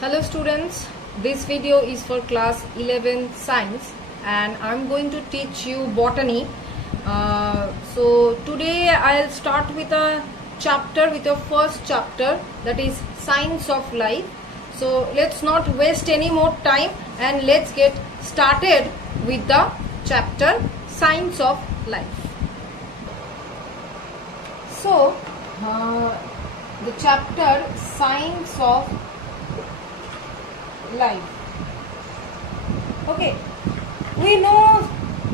Hello students, this video is for class 11 science and I'm going to teach you botany. So today I'll start with a chapter, with your first chapter, that is science of life. So let's not waste any more time and let's get started with the chapter science of life. So the chapter science of life. Okay, we know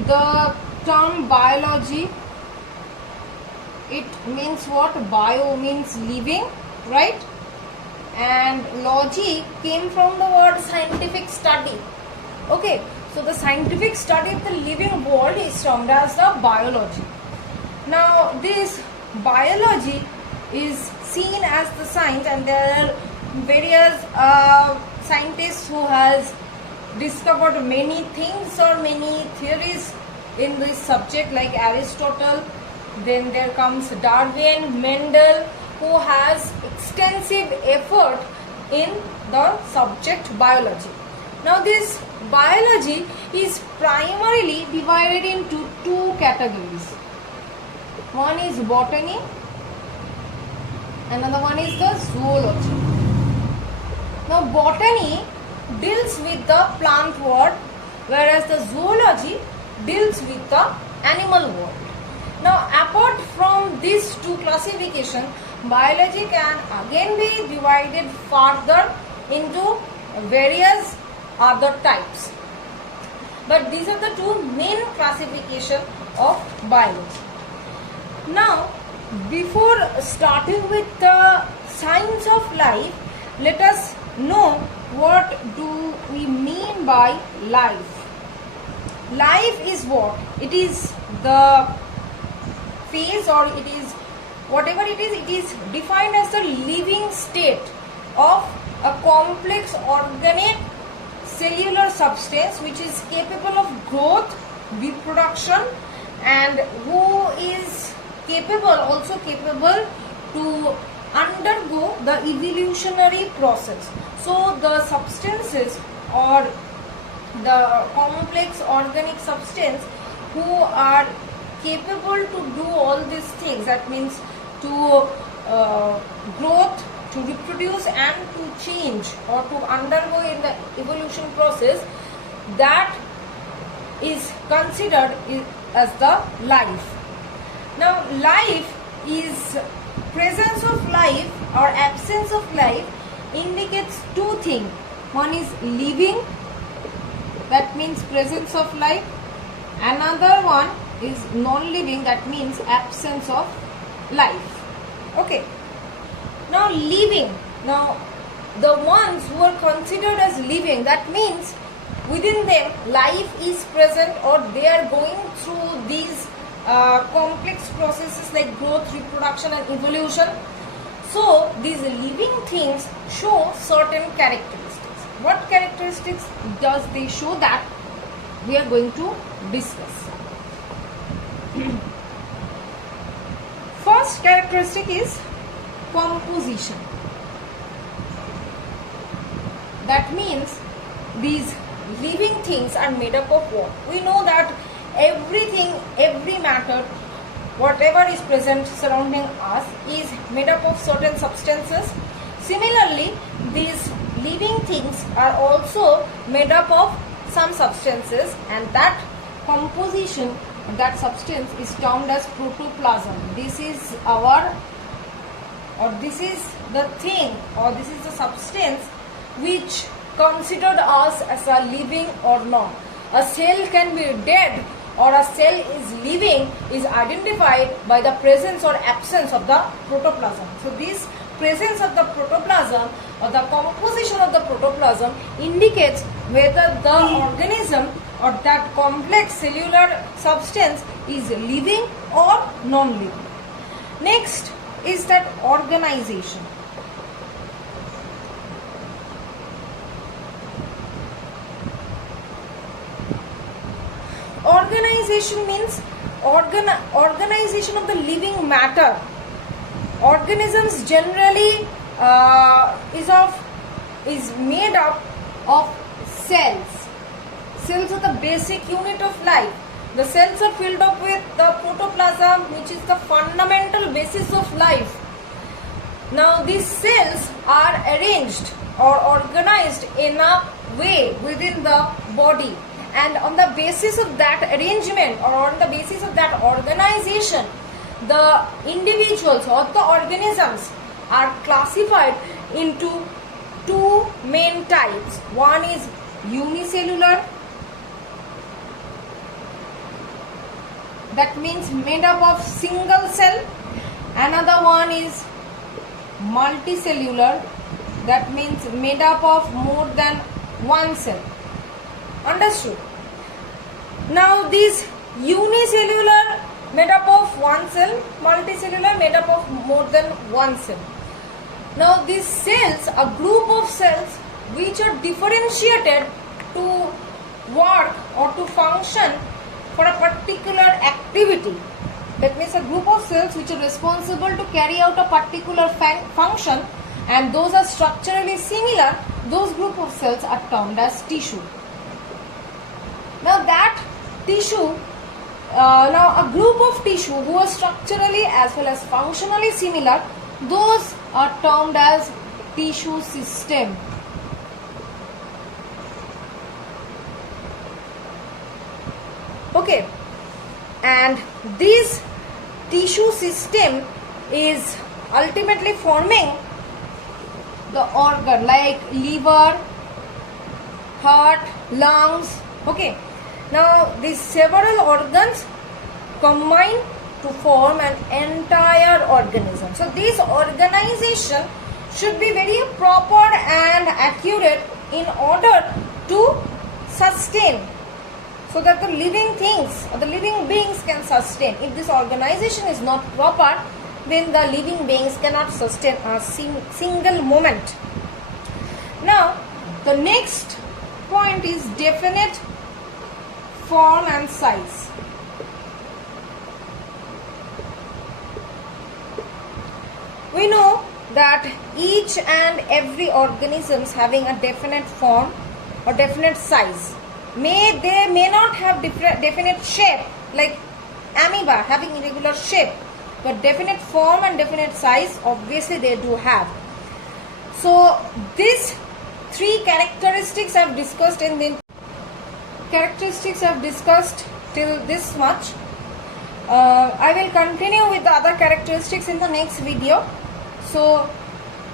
the term biology. It means what? Bio means living, right? And logy came from the word scientific study. Okay, so the scientific study of the living world is termed as the biology. Now this biology is seen as the science, and there are various scientists who has discovered many things or many theories in this subject, like Aristotle. Then there comes Darwin, Mendel, who has extensive effort in the subject biology. Now this biology is primarily divided into two categories. One is botany, another one is the zoology. Now botany deals with the plant world, whereas the zoology deals with the animal world. Now apart from these two classifications, biology can again be divided further into various other types. But these are the two main classifications of biology. Now before starting with the science of life, let us know what do we mean by life. Life is what? It is the phase, or it is whatever it is defined as the living state of a complex organic cellular substance which is capable of growth, reproduction, and who is also capable to undergo the evolutionary process. So the substances or the complex organic substance who are capable to do all these things, that means to growth, to reproduce and to change or to undergo in the evolution process, that is considered as the life. Now life is presence of life or absence of life indicates two things. One is living, that means presence of life. Another one is non-living, that means absence of life. Okay. Now living. Now the ones who are considered as living, that means within them life is present, or they are going through these complex processes like growth, reproduction and evolution. So these living things show certain characteristics. What characteristics does they show? That we are going to discuss. First characteristic is composition. That means these living things are made up of what? We know that everything, every matter, whatever is present surrounding us is made up of certain substances. Similarly, these living things are also made up of some substances, and that composition, that substance is termed as protoplasm. This is this is the thing, or this is the substance which considered us as a living or not. A cell can be dead or a cell is living is identified by the presence or absence of the protoplasm. So this presence of the protoplasm or the composition of the protoplasm indicates whether the organism or that complex cellular substance is living or non-living. Next is that organization. Organization means organization of the living matter. Organisms generally is of is made up of cells. Cells are the basic unit of life. The cells are filled up with the protoplasm, which is the fundamental basis of life. Now these cells are arranged or organized in a way within the body, and on the basis of that arrangement or on the basis of that organization, the individuals or the organisms are classified into two main types. One is unicellular, that means made up of single cell. Another one is multicellular, that means made up of more than one cell. Understood? Now these unicellular made up of one cell, multicellular made up of more than one cell. Now these cells, a group of cells which are differentiated to work or to function for a particular activity. That means a group of cells which are responsible to carry out a particular function, and those are structurally similar. Those group of cells are termed as tissue. Now that tissue, now a group of tissue who are structurally as well as functionally similar, those are termed as tissue system. Okay, and this tissue system is ultimately forming the organ like liver, heart, lungs. Okay, now these several organs combine to form an entire organism. So this organization should be very proper and accurate in order to sustain, so that the living things or the living beings can sustain. If this organization is not proper, then the living beings cannot sustain a single moment. Now the next point is definite form and size. We know that each and every organism is having a definite form or definite size. They may not have definite shape, like amoeba having irregular shape, but definite form and definite size obviously they do have. So these three characteristics I have discussed till this much. I will continue with the other characteristics in the next video. So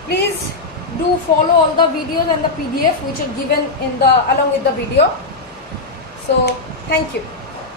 please do follow all the videos and the PDF which are given in the along with the video. So thank you.